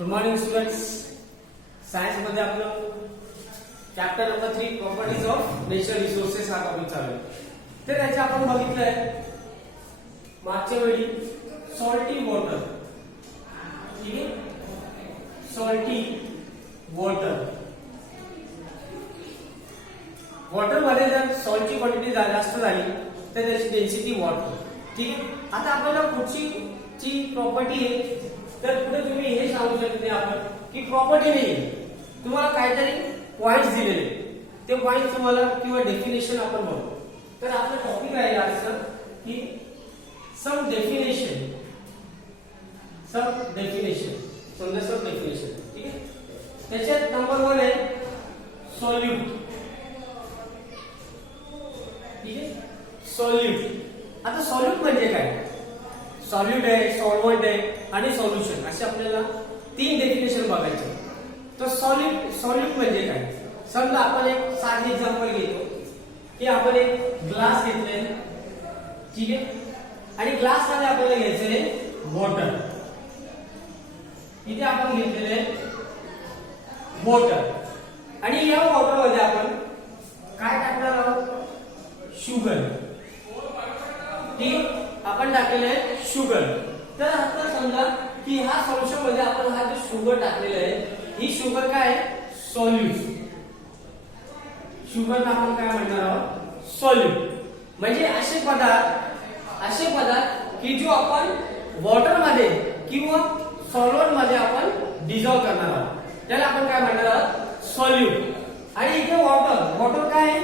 Good morning students. Science मध्ये आपलं chapter number 3 properties of nature resources हा topic चालू आहे. तर त्याचे आपण बघितलंय मागच्या वेळी सॉल्टी वॉटर. ठीक आहे, सॉल्टी वॉटर. वॉटर मध्ये जर सॉल्टची क्वांटिटी जास्त झाली तर त्याची डेन्सिटी वाढते. ठीक आहे, आता आपल्याला पुढची जी प्रॉपर्टी आहे तर पुढे तुम्ही हे सांगू शकत नाही आपण की प्रॉपर्टी नाही, तुम्हाला काहीतरी पॉइंट्स दिलेले, ते पॉइंट तुम्हाला किंवा डेफिनेशन आपण बघू. तर आपलं टॉपिक आहे असं की सम डेफिनेशन. समजा सब डेफिनेशन. ठीक आहे, त्याच्यात नंबर 1 आहे सॉल्यूट. ठीक आहे, सॉल्यूट. आता सॉल्यूट म्हणजे काय? सॉल्यूट आहे, सॉल्व्हंट आहे आणि सॉल्युशन असे आपल्याला 3 डेफिनेशन बघायचे. तर सॉल्यूट म्हणजे काय? समजा आपण एक साधे एक्झाम्पल घेतो की आपण एक ग्लास घेतलाय. ठीक आहे, आणि ग्लास मध्ये आपल्याला घ्यायचंय वॉटर. इथे आपण घेतलेले वॉटर आणि या वॉटर मध्ये आपण काय टाकणार आहोत? शुगर. ठीक आहे, आपण टाकलेलं आहे शुगर. तर आता समजा की हा सोल्युशन मध्ये आपण हा जो शुगर टाकलेला आहे, ही शुगर काय आहे? सॉल्यूट. शुगर आपण काय म्हणणार आहोत? सॉल्यूट. म्हणजे असे पदार्थ की जो आपण वॉटर मध्ये किंवा सॉल्व्हंट मध्ये आपण डिझॉल्व करणार आहोत, त्याला आपण काय म्हणणार आहोत? सॉल्यूट. आणि इथे वॉटर काय आहे?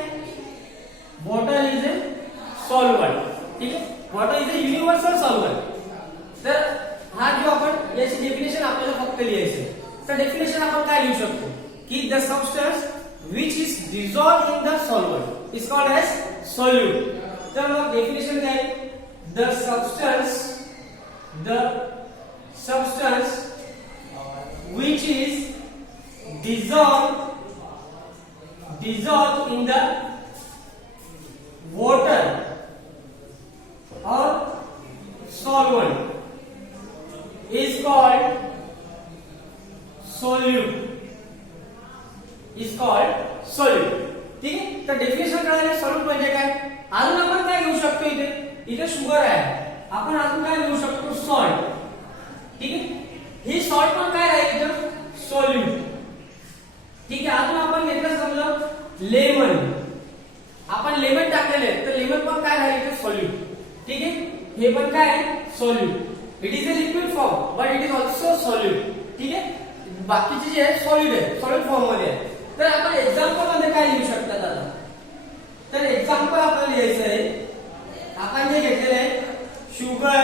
Water is a solvent. ठीक आहे, water is a universal solvent. तर हा जो आपण याची डेफिनेशन आपल्याला फक्त लिहायचे. तर डेफिनेशन आपण काय लिहू शकतो की the substance which is dissolved in the solvent is called as solute. तर मग डेफिनेशन काय? The substance which is dissolved in the water or solvent is called solute. ठीक आहे, तर डेफिनेशन कळाली सॉल्यूट म्हणजे काय. अजून आपण काय घेऊ शकतो? इथे शुगर आहे, आपण अजून काय घेऊ शकतो? सॉल्ट. ठीक आहे, ही सॉल्ट पण काय राहील इथं? सॉल्यूट. ठीक आहे, अजून आपण घेतलं समजा लेमन. आपण लेमन टाकलेले आहे तर लेमन पण काय राहील इथे? सॉल्यूट. ठीक आहे, हे पण काय आहे? Solute. It is a liquid form but it is also solute. ठीक आहे, बाकीचे जे आहे सॉलिड आहे, सॉलिड फॉर्म मध्ये आहे. तर आपण एक्झाम्पल मध्ये काय लिहू शकतात आता? तर एक्झाम्पल आपल्याला लिहायचं आहे. आपण जे घेतलेलं आहे शुगर,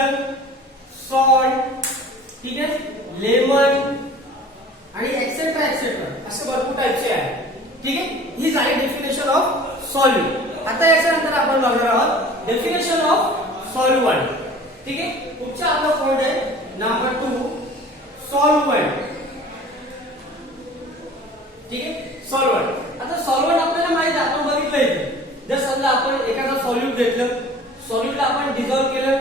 सॉल्ट, ठीक आहे, लेमन आणि एक्सेट्रा असे भरपूर टाईपचे आहे. ठीक आहे, ही झाली डेफिनेशन ऑफ सॉल्यूट. आता याच्यानंतर आपण बघणार आहोत डेफिनेशन ऑफ सॉल्व्हंट. ठीक आहे, पुढचा आपला पॉइंट आहे नंबर 2 सॉल्व्हंट. ठीक आहे, सॉल्व्हंट. आता सॉल्व्हंट आपल्याला माहिती आहे, आपण बघितलंय. जर समजा आपण एखादा सॉल्यूट घेतलं, सॉल्यूटला आपण डिझॉल्व केलं,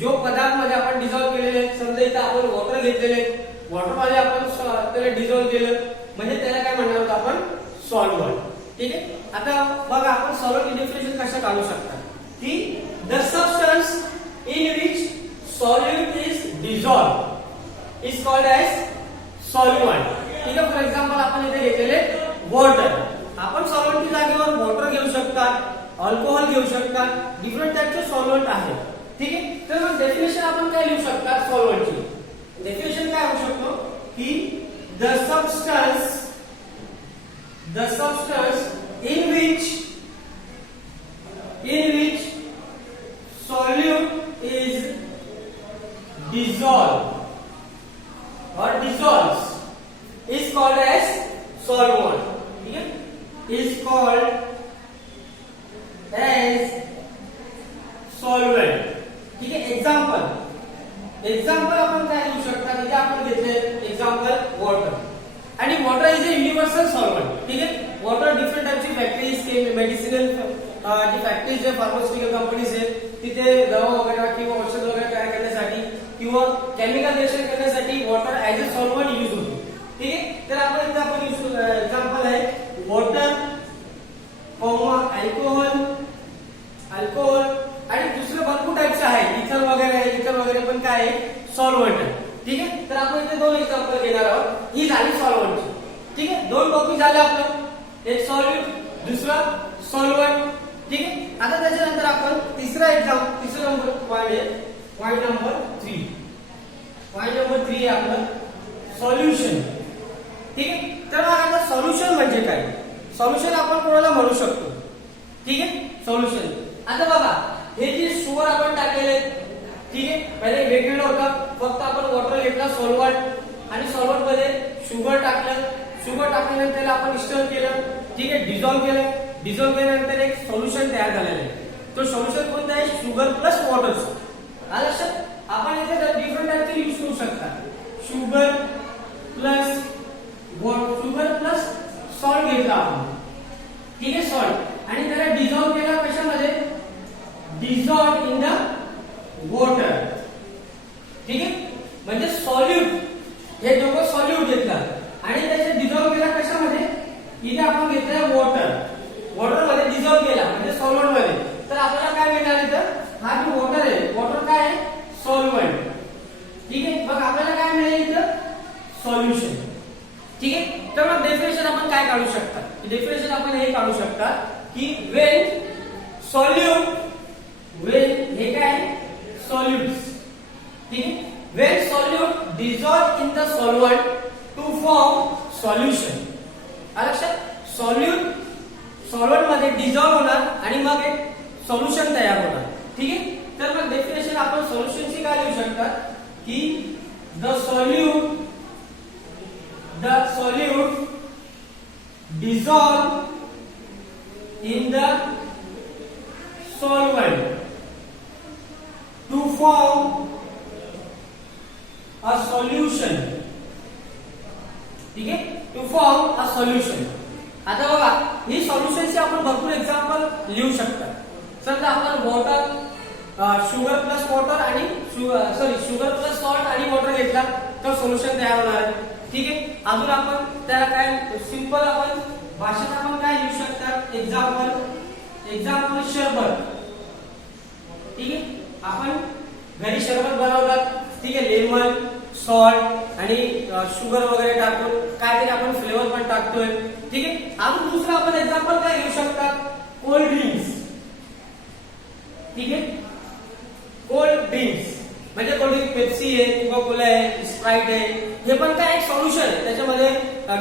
जो पदार्थ मध्ये आपण डिझॉल्व केलेले, समजा इथं आपण वॉटर घेतलेले, वॉटर मध्ये आपण त्याला डिझॉल्व केलं म्हणजे त्याला काय म्हणणार आहोत आपण? सॉल्व्हंट. ठीक आहे, आता बघा आपण सॉल्व्हंट डेफिनेशन कशा काढू शकता की the substance in which solute is dissolved is called as solvent. ठीक आहे, फॉर एक्झाम्पल आपण इथे घेतलेले वॉटर. आपण सॉल्व्हंटच्या जागेवर वॉटर घेऊ शकतात, अल्कोहोल घेऊ शकतात, डिफरंट टाइपचे सॉल्व्हंट आहेत. ठीक आहे, तर मग डेफिनेशन आपण काय लिहू शकतात? सॉल्व्हंटची डेफिनेशन काय होऊ शकतो की the substance in which solute is dissolved or dissolves is called as solvent. ठीक है, is called as solvent. ठीक है, एग्जाम्पल आपण काय लिहू शकता? इथे आपण घेतले एक्झाम्पल वॉटर. आणि water is a universal solvent. ठीक आहे, वॉटर डिफरंट टाइपची फॅक्टरीज, मेडिसिनल जी फॅक्टरीज आहे, फार्मास्युटिकल कंपनीज आहेत, तिथे दवा वगैरे किंवा औषध वगैरे तयार करण्यासाठी किंवा केमिकल रिएक्शन करण्यासाठी water as a solvent use होतो. ठीक आहे. तर आपण इथे दोन एक्झाम्पल घेणार आहोत. ही झाली सॉल्व्हंटची. ठीक आहे, दोन टॉपिक झाले आपलं, एक सॉल्व्हेंट दुसरा सॉल्व्हंट. ठीक आहे. आता त्याच्यानंतर आपण तिसरा नंबर पॉइंट आहे, पॉइंट नंबर 3. पॉइंट नंबर 3 आहे आपलं सॉल्युशन. ठीक आहे. तर मग आता सॉल्युशन म्हणजे काय? सॉल्युशन आपण कोणाला म्हणू शकतो? ठीक आहे, सॉल्युशन. आता बघा, हे जे शुगर आपण टाकलेले, ठीक आहे, पहिले वेगवेगळं होतं, फक्त आपण वॉटर घेतला सॉल्व्हंट आणि सॉल्व्हंट मध्ये शुगर टाकलं, शुगर टाकल्यानंतर त्याला आपण स्टर केलं, ठीक आहे, डिझॉल्व्ह केलं, डिझॉल्व्ह केल्यानंतर एक सोल्युशन तयार झालेलं आहे. तो सोल्युशन कोणता आहे? Sugar plus water. आलं लक्षात? आपण इथे डिफरंट टाईपचे यूज करू शकता. शुगर प्लस सॉल्ट घेतला आपण, ठीक आहे, सॉल्ट, आणि त्याला डिझॉल्व्ह केला कशामध्ये? Dissolve in the water. ठीक आहे, म्हणजे सॉल्यूट, हे दोघं सॉल्यूट घेतलं आणि त्याचे डिझॉल्व्ह केला कशामध्ये? इथे आपण घेतलंय वॉटर, वॉटर मध्ये डिझॉल्व्ह केला म्हणजे सॉल्व्हंट मध्ये. तर आपल्याला काय मिळणार इथं? हा जो वॉटर आहे, वॉटर काय आहे? सॉल्व्हंट. ठीक आहे, मग आपल्याला काय मिळेल इथं? सॉल्युशन. ठीक आहे. तर मग डेफिनेशन आपण काय काढू शकता? डेफिनेशन आपण हे काढू शकता की वेन सॉल्यूट, वेन हे काय? सॉल्यूट्स. ठीक आहे, when solute dissolve in the solvent to form solution. लक्षात? सॉल्यूट सॉल्व्हंट मध्ये डिझॉल्व होणार आणि मग एक सोल्युशन तयार होणार. ठीक आहे. तर मग डेफिनेशन आपण सोल्युशनची काय लिहू शकतात की the solute dissolve in the solvent to form a solution. ठीक आहे, टू फॉर्म अ सोल्युशन. आता बघा, ही सोल्युशनची आपण भरपूर एक्झाम्पल लिहू शकता. समजा आपण वॉटर, शुगर प्लस वॉटर आणि शुगर प्लस सॉल्ट आणि वॉटर घेतला तर सोल्युशन तयार होणार आहे. ठीक आहे. अजून आपण त्याला काय सिंपल आपण भाषेत आपण काय लिहू शकतात? एक्झाम्पल शरबत. ठीक आहे, आपण घरी शरबत बनवतात, ठीक आहे, लेमन, सॉल्ट आणि शुगर वगैरे टाकून काहीतरी आपण फ्लेवर पण टाकतोय. ठीक आहे. अजून दुसरं आपण एक्झाम्पल काय घेऊ शकतात? Cold drinks. ठीक आहे, कोल्ड ड्रिंक्स म्हणजे कोल्ड ड्रिंक पेप्सी आहे, कोका कोला आहे, स्प्राइट आहे, हे पण काय एक सोल्युशन आहे. त्याच्यामध्ये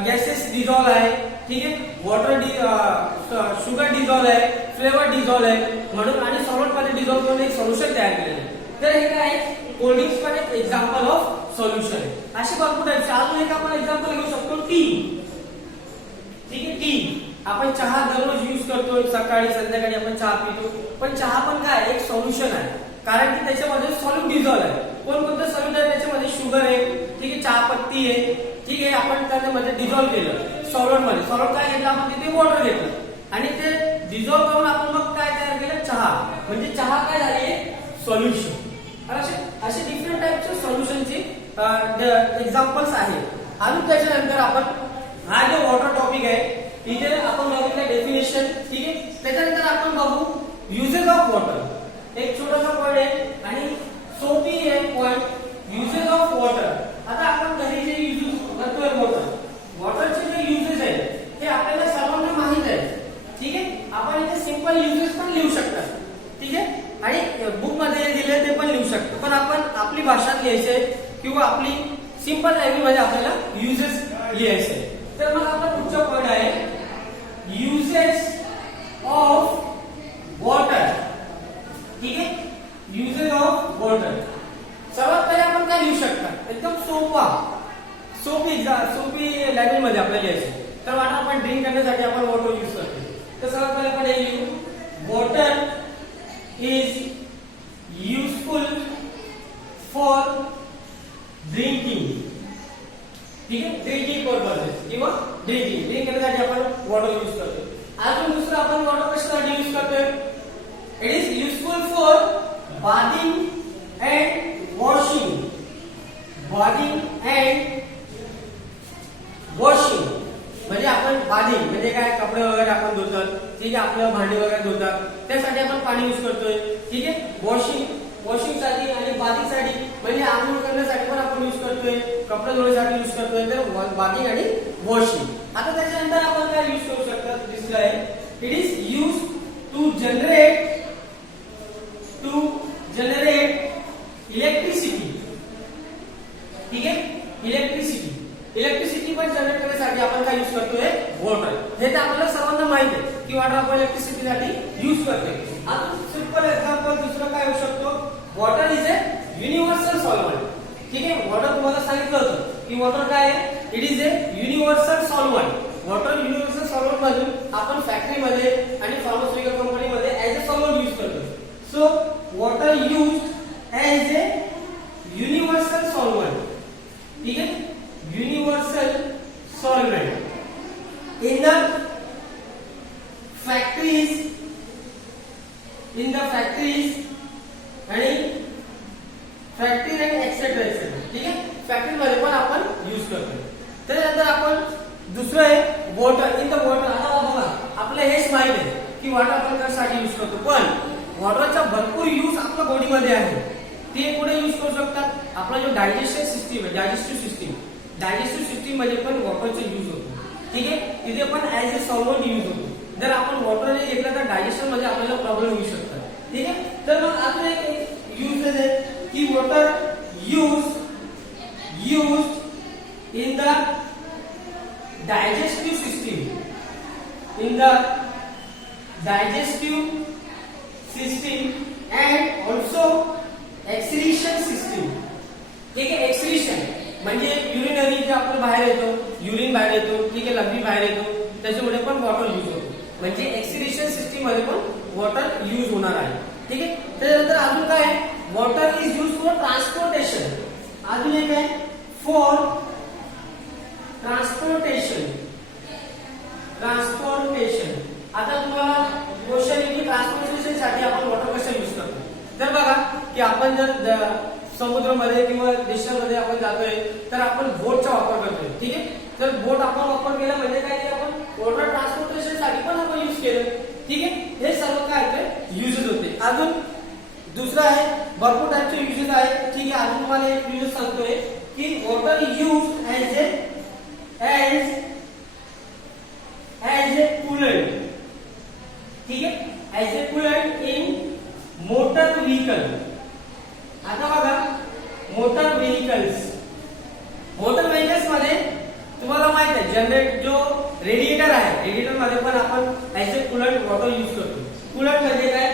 गॅसेस डिझॉल्व आहे, ठीक आहे, वॉटर शुगर डिझॉल्व आहे, फ्लेवर डिझॉल्व आहे, म्हणून आणि सॉल्ट मध्ये डिझॉल्व करून एक सोल्युशन तयार केलेलं आहे. तर हे काय आहे? कोल्ड ड्रिंक्स पण एक एक्झाम्पल ऑफ सोल्युशन आहे. असे भरपूर टाईपचे. अजून एक आपण एक्झाम्पल घेऊ शकतो टी. ठीक आहे, टी आपण चहा दररोज यूज करतो, सकाळी संध्याकाळी आपण चहा पितो, पण चहा पण काय एक सोल्युशन आहे, कारण की त्याच्यामध्ये सॉल्यूट डिझॉल्व आहे. कोणतं सॉल्यूट आहे? त्याच्यामध्ये शुगर आहे, ठीक आहे, चहा पत्ती आहे, ठीक आहे, आपण त्याच्यामध्ये डिझॉल्व केलं सॉल्व्हंट मध्ये. सॉल्व्हंट काय घेतलं आपण? तिथे वॉटर घेतलं आणि ते डिझॉल्व करून आपण मग काय तयार केलं? चहा. म्हणजे चहा काय झाली? सोल्युशन. असे डिफरंट टाईपचे सोल्युशनची एक्झाम्पल्स आहेत. अजून त्याच्यानंतर आपण हा जो वॉटर टॉपिक आहे इथे आपण बघितलं डेफिनेशन. ठीक आहे. त्याच्यानंतर आपण बघू युजेस ऑफ वॉटर. एक छोटासा पॉइंट आहे आणि सोपी आहे पॉइंट, युजेस ऑफ वॉटर. आता आपण घरी जे यूज करतोय वॉटरचे जे युजेस आहेत ते आपल्याला सर्वांना माहित आहे. ठीक आहे. आपण इथे सिंपल युजेस पण लिहू शकतात. ठीक आहे, आणि बुक मध्ये दिले ते पण लिहू शकतो, पण आपण आपली भाषात लिहायचे किंवा आपली सिंपल लँग्वेज मध्ये आपल्याला युजेस लिहायचे. तर मग आपण पुढचा पॉइंट आहे युजेस ऑफ वॉटर. ठीक आहे, युजेस ऑफ वॉटर. सर्वात पहिले आपण काय लिहू शकता? एकदम सोपी लँग्वेज मध्ये आपल्याला लिहायचे. तर आता आपण ड्रिंक करण्यासाठी आपण वॉटर यूज करतो. तर सर्वात पहिले आपण हे लिहू, water is useful for drinking. ठीक आहे, ड्रिंकिंग पर्पसेस किंवा ड्रिंक करण्यासाठी आपण वॉटर यूज करतो. अजून दुसरं आपण वॉटर कशासाठी यूज करतोय? It is useful for bathing and washing. म्हणजे आपण बाथिंग म्हणजे काय? कपडे वगैरे आपण धुतात, ठीक आहे, आपलं भांडी वगैरे धुतात, त्यासाठी आपण पाणी यूज करतोय. ठीक आहे, वॉशिंग साठी आणि बाथिंग साठी म्हणजे आंघोळ करण्यासाठी पण आपण यूज करतो. करतोय, कपडे धुण्यासाठी यूज करतोय, तर बाथिंग आणि वॉशिंग. आता त्याच्यानंतर आपण काय यूज करू शकतो दिसलं आहे, it is use to generate electricity. ठीक आहे, इलेक्ट्रिसिटी पण जनरेट करण्यासाठी आपण काय यूज करतोय, वॉटर. हे तर आपल्याला सर्वांना माहित आहे की वॉटर आपण इलेक्ट्रिसिटीसाठी यूज करतोय. आता सिंपल एक्झाम्पल दुसरं काय होऊ शकतो, water is a universal solvent. ठीक आहे, वॉटर तुम्हाला सांगितलं होतं की वॉटर काय आहे, it is a universal solvent. Water universal solvent मधून आपण फॅक्टरीमध्ये आणि फार्मास्युटिकल कंपनीमध्ये ऍज अ सॉल्व्हंट यूज करतो. So water use as a universal solvent. ठीक आहे, universal solvent in the factories आणि फॅक्टरी आणि एक्सेट्रा एक्सेट्रा. ठीक आहे, फॅक्टरी मध्ये पण आपण यूज करतो. त्यानंतर आपण दुसरं आहे वॉटर इन द वॉटर. आता बघा आपल्याला हेच माहित आहे की वॉटर आपण कशासाठी यूज करतो, पण वॉटरचा भरपूर यूज आपल्या बॉडीमध्ये आहे. ते कुठे यूज करू शकतात, आपला जो डायजेस्टिव्ह सिस्टीम आहे, डायजेस्टिव्ह सिस्टीम मध्ये पण वॉटरचा यूज होतो. ठीक आहे, तिथे पण ऍज अ सॉल्व्हंट यूज होतो. जर आपण वॉटर नाही घेतलं तर डायजेशन मध्ये आपल्याला प्रॉब्लेम होऊ शकतात. ठीक आहे, तर मग अजून एक यूज आहे की water use in the digestive system, and also excretion system. ठीक आहे, एक्सक्रीशन म्हणजे युरिनरी जे आपण बाहेर येतो, युरिन बाहेर येतो, ठीक आहे, लघवी बाहेर येतो, त्याच्यामुळे पण वॉटर यूज होतो. म्हणजे एक्सक्रीशन सिस्टीम मध्ये पण वॉटर यूज होणार आहे. ठीक आहे, त्यानंतर अजून काय आहे, water is use for transportation. अजून एक आहे फॉर ट्रान्सपोर्टेशन. आता तुम्हाला क्वेश्चन आहे की ट्रान्सपोर्टेशन साठी आपण वॉटर कसं यूज करतो. तर बघा की आपण जर समुद्रामध्ये किंवा देशामध्ये आपण जातोय तर आपण बोटचा वापर करतोय. ठीक आहे, तर बोट आपण वापर केला म्हणजे काय, आपण वॉटर ट्रान्सपोर्टेशन साठी पण आपण यूज केलं. ठीक आहे, हे सर्व काय होते, युजेस होते. अजून दुसरं आहे, भरपूर टाईपचे युजेस आहे. ठीक आहे, अजून तुम्हाला एक युजेस सांगतोय की water use as a coolant. ठीक आहे, as a coolant in motor vehicle. आता बघा मोटर व्हेकल्स मध्ये तुम्हाला माहित आहे जनरेट जो रेडिएटर आहे, रेडिएटर मध्ये पण आपण as a coolant water use करतो. कूलंट म्हणजे काय,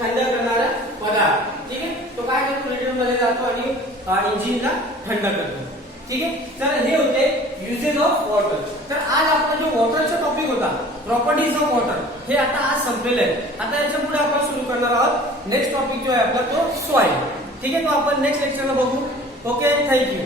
थंड करणारा पदार्थ. ठीक आहे, तो काय करतो, रेडिएटर मध्ये जातो आणि इंजिनला थंड करतो. ठीक आहे, तर हे होते युजेस ऑफ वॉटर. तर आज आपला जो वॉटरचा टॉपिक होता, प्रॉपर्टीज ऑफ वॉटर, हे आता आज संपलेलं आहे. आता याच्या पुढे आपण सुरू करणार आहोत नेक्स्ट टॉपिक जो आहे आपला तो सॉइल. ठीक आहे, तो आपण नेक्स्ट लेक्चरला बघू. Okay, thank you.